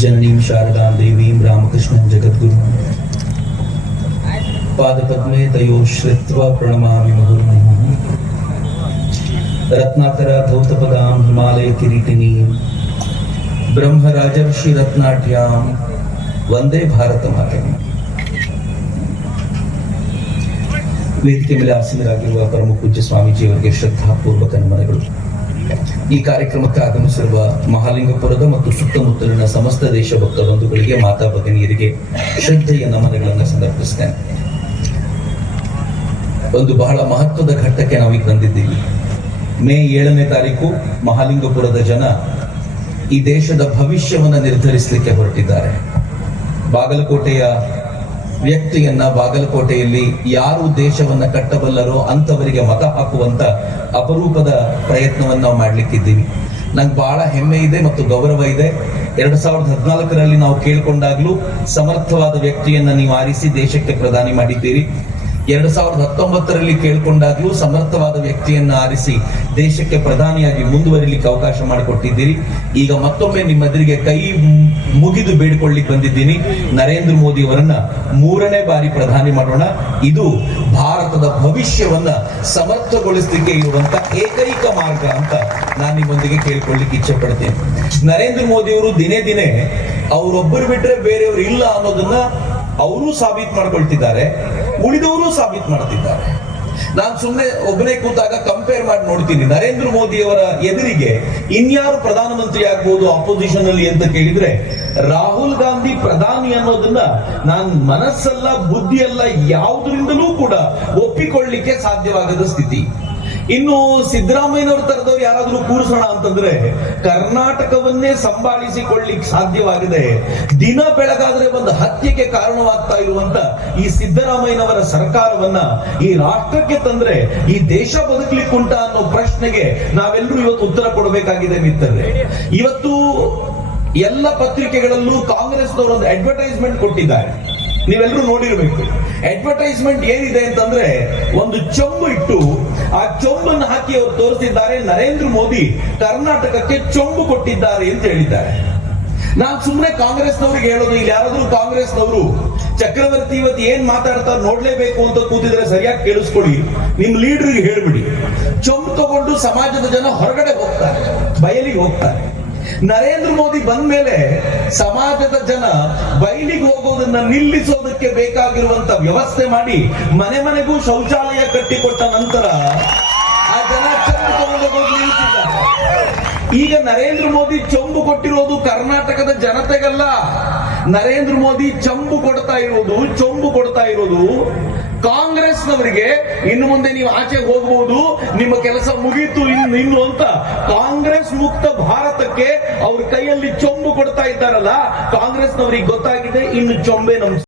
जननीं शारदां देवीं रामकृष्णं जगद्गुरुं। पादपद्मे तयोः श्रुत्वा प्रणमामि मुहुर्मुहुः रत्नाकराधौतपदां हिमालयकिरीटिनीं ब्रह्मराजर्षिरत्नाढ्यां वंदे भारत माते वेद के मिलाप से मेरा गुरु परम पूज्य स्वामी जी और के श्रद्धापूर्वक नमन करूँ ಈ ಕಾರ್ಯಕ್ರಮಕ್ಕೆ ಆಗಮಿಸಿರುವ ಮಹಾಲಿಂಗಪುರದ ಮತ್ತು ಸುತ್ತಮುತ್ತಲಿನ ಸಮಸ್ತ ದೇಶಭಕ್ತ ಬಂಧುಗಳಿಗೆ ಮಾತಾ ಭಗಿನಿಯರಿಗೆ ಶ್ರದ್ಧೆಯ ನಮನಗಳನ್ನು ಸಮರ್ಪಿಸ್ತೇನೆ. ಒಂದು ಬಹಳ ಮಹತ್ವದ ಘಟ್ಟಕ್ಕೆ ನಾವೀಗ ಬಂದಿದ್ದೀವಿ. ಮೇ ಏಳನೇ ತಾರೀಕು ಮಹಾಲಿಂಗಪುರದ ಜನ ಈ ದೇಶದ ಭವಿಷ್ಯವನ್ನು ನಿರ್ಧರಿಸಲಿಕ್ಕೆ ಹೊರಟಿದ್ದಾರೆ. ಬಾಗಲಕೋಟೆಯ ವ್ಯಕ್ತಿಯನ್ನ ಬಾಗಲಕೋಟೆಯಲ್ಲಿ ಯಾರು ದೇಶವನ್ನ ಕಟ್ಟಬಲ್ಲರೋ ಅಂತವರಿಗೆ ಮತ ಹಾಕುವಂತ ಅಪರೂಪದ ಪ್ರಯತ್ನವನ್ನ ನಾವು ಮಾಡ್ಲಿಕ್ಕಿದ್ದೀವಿ. ನಂಗೆ ಬಹಳ ಹೆಮ್ಮೆ ಇದೆ ಮತ್ತು ಗೌರವ ಇದೆ. ಎರಡ್ ಸಾವಿರದ ಹದಿನಾಲ್ಕರಲ್ಲಿ ನಾವು ಕೇಳಿಕೊಂಡಾಗ್ಲೂ ಸಮರ್ಥವಾದ ವ್ಯಕ್ತಿಯನ್ನ ನೀವು ಆರಿಸಿ ದೇಶಕ್ಕೆ ಪ್ರಧಾನಿ ಮಾಡಿದ್ದೀರಿ. ಎರಡ್ ಸಾವಿರದ ಹತ್ತೊಂಬತ್ತರಲ್ಲಿ ಕೇಳ್ಕೊಂಡಾಗ್ಲೂ ಸಮರ್ಥವಾದ ವ್ಯಕ್ತಿಯನ್ನ ಆರಿಸಿ ದೇಶಕ್ಕೆ ಪ್ರಧಾನಿಯಾಗಿ ಮುಂದುವರಿಲಿಕ್ಕೆ ಅವಕಾಶ ಮಾಡಿಕೊಟ್ಟಿದ್ದೀರಿ. ಈಗ ಮತ್ತೊಮ್ಮೆ ನಿಮ್ಮೆದುರಿಗೆ ಕೈ ಮುಗಿದು ಬೇಡಿಕೊಳ್ಳಿಕ್ಕೆ ಬಂದಿದ್ದೀನಿ. ನರೇಂದ್ರ ಮೋದಿ ಅವರನ್ನ ಮೂರನೇ ಬಾರಿ ಪ್ರಧಾನಿ ಮಾಡೋಣ. ಇದು ಭಾರತದ ಭವಿಷ್ಯವನ್ನ ಸಮರ್ಥಗೊಳಿಸಲಿಕ್ಕೆ ಇರುವಂತ ಏಕೈಕ ಮಾರ್ಗ ಅಂತ ನಾನು ನಿಮ್ಮೊಂದಿಗೆ ಕೇಳ್ಕೊಳ್ಳಿಕ್ಕೆ ಇಚ್ಛೆ ಪಡ್ತೇನೆ. ನರೇಂದ್ರ ಮೋದಿ ಅವರು ದಿನೇ ದಿನೇ ಅವರೊಬ್ಬರು ಬಿಟ್ರೆ ಬೇರೆಯವರು ಇಲ್ಲ ಅನ್ನೋದನ್ನ ಅವರು ಸಾಬೀತು ಮಾಡ್ಕೊಳ್ತಿದ್ದಾರೆ, ಉಳಿದವರು ಸಾಬೀತು ಮಾಡ್ತಿದ್ದಾರೆ. ನಾನು ಸುಮ್ಮನೆ ಒಬ್ಬನೇ ಕೂತಾಗ ಕಂಪೇರ್ ಮಾಡಿ ನೋಡ್ತೀನಿ. ನರೇಂದ್ರ ಮೋದಿ ಅವರ ಎದುರಿಗೆ ಇನ್ಯಾರು ಪ್ರಧಾನಮಂತ್ರಿ ಆಗ್ಬೋದು ಅಪೋಸಿಷನ್ ಅಲ್ಲಿ ಅಂತ ಕೇಳಿದ್ರೆ, ರಾಹುಲ್ ಗಾಂಧಿ ಪ್ರಧಾನಿ ಅನ್ನೋದನ್ನ ನಾನು ಮನಸ್ಸಲ್ಲ, ಬುದ್ಧಿಯಲ್ಲ ಯಾವುದರಿಂದಲೂ ಕೂಡ ಒಪ್ಪಿಕೊಳ್ಳಿಕ್ಕೆ ಸಾಧ್ಯವಾಗದ ಸ್ಥಿತಿ. ಇನ್ನು ಸಿದ್ದರಾಮಯ್ಯನವರು ತರದವ್ರು ಯಾರಾದ್ರೂ ಕೂರಿಸೋಣ ಅಂತಂದ್ರೆ ಕರ್ನಾಟಕವನ್ನೇ ಸಂಭಾಳಿಸಿಕೊಳ್ಳಿಕ್ ಸಾಧ್ಯವಾಗಿದೆ. ದಿನ ಬೆಳಗಾದ್ರೆ ಒಂದು ಹತ್ಯೆಗೆ ಕಾರಣವಾಗ್ತಾ ಇರುವಂತ ಈ ಸಿದ್ದರಾಮಯ್ಯನವರ ಸರ್ಕಾರವನ್ನ ಈ ರಾಷ್ಟ್ರಕ್ಕೆ ತಂದ್ರೆ ಈ ದೇಶ ಬದುಕಲಿಕ್ಕುಂಟ ಅನ್ನೋ ಪ್ರಶ್ನೆಗೆ ನಾವೆಲ್ಲರೂ ಇವತ್ತು ಉತ್ತರ ಕೊಡಬೇಕಾಗಿದೆ ಮಿತ್ರರೇ. ಇವತ್ತು ಎಲ್ಲ ಪತ್ರಿಕೆಗಳಲ್ಲೂ ಕಾಂಗ್ರೆಸ್ನವರು ಒಂದು ಅಡ್ವರ್ಟೈಸ್ಮೆಂಟ್ ಕೊಟ್ಟಿದ್ದಾರೆ. ನೀವೆಲ್ಲರೂ ನೋಡಿರ್ಬೇಕು. ಅಡ್ವರ್ಟೈಸ್ಮೆಂಟ್ ಏನಿದೆ ಅಂತಂದ್ರೆ ಒಂದು ಚೊಂಬು ಇಟ್ಟು ಆ ಚೊಂಬನ್ನು ಹಾಕಿ ಅವರು ತೋರಿಸಿದ್ದಾರೆ. ನರೇಂದ್ರ ಮೋದಿ ಕರ್ನಾಟಕಕ್ಕೆ ಚೊಂಬು ಕೊಟ್ಟಿದ್ದಾರೆ ಅಂತ ಹೇಳಿದ್ದಾರೆ. ನಾನು ಸುಮ್ಮನೆ ಕಾಂಗ್ರೆಸ್ನವ್ರಿಗೆ ಹೇಳೋದು, ಇಲ್ಲಿ ಯಾರಾದ್ರೂ ಕಾಂಗ್ರೆಸ್ನವರು ಚಕ್ರವರ್ತಿ ಇವತ್ತು ಏನ್ ಮಾತಾಡ್ತಾ ನೋಡ್ಲೇಬೇಕು ಅಂತ ಕೂತಿದ್ರೆ ಸರಿಯಾಗಿ ಕೇಳಿಸ್ಕೊಳ್ಳಿ. ನಿಮ್ ಲೀಡರ್ಗೆ ಹೇಳ್ಬಿಡಿ. ಚೊಂಬು ತಗೊಂಡು ಸಮಾಜದ ಜನ ಹೊರಗಡೆ ಹೋಗ್ತಾರೆ, ಬಯಲಿಗೆ ಹೋಗ್ತಾರೆ. ನರೇಂದ್ರ ಮೋದಿ ಬಂದ ಮೇಲೆ ಸಮಾಜದ ಜನ ಬಯಲಿಗೆ ಹೋಗೋದನ್ನ ನಿಲ್ಲಿಸೋದಕ್ಕೆ ಬೇಕಾಗಿರುವಂತ ವ್ಯವಸ್ಥೆ ಮಾಡಿ ಮನೆ ಮನೆಗೂ ಶೌಚಾಲಯ ಕಟ್ಟಿಕೊಟ್ಟ ನಂತರ ಆ ಜನ ತಗೊಂಡು ಈಗ ನರೇಂದ್ರ ಮೋದಿ ಚೊಂಬು ಕೊಟ್ಟಿರೋದು ಕರ್ನಾಟಕದ ಜನತೆಗಲ್ಲ. ನರೇಂದ್ರ ಮೋದಿ ಚಂಬು ಕೊಡ್ತಾ ಇರೋದು, ಚೊಂಬು ಕೊಡ್ತಾ ಇರೋದು ಕಾಂಗ್ರೆಸ್ನವರಿಗೆ ಇನ್ನು ಮುಂದೆ ನೀವು ಆಚೆ ಹೋಗಬಹುದು ನಿಮ್ಮ ಕೆಲಸ ಮುಗೀತು ಇನ್ನು ಇನ್ನು ಅಂತ ಕಾಂಗ್ರೆಸ್ ಮುಕ್ತ ಭಾರತಕ್ಕೆ ಅವ್ರ ಕೈಯಲ್ಲಿ ಚೊಂಬು ಕೊಡ್ತಾ ಇದ್ದಾರಲ್ಲ, ಕಾಂಗ್ರೆಸ್ನವರಿಗೆ ಗೊತ್ತಾಗಿದೆ, ಇನ್ನು ಚೊಂಬೆ ನಮ್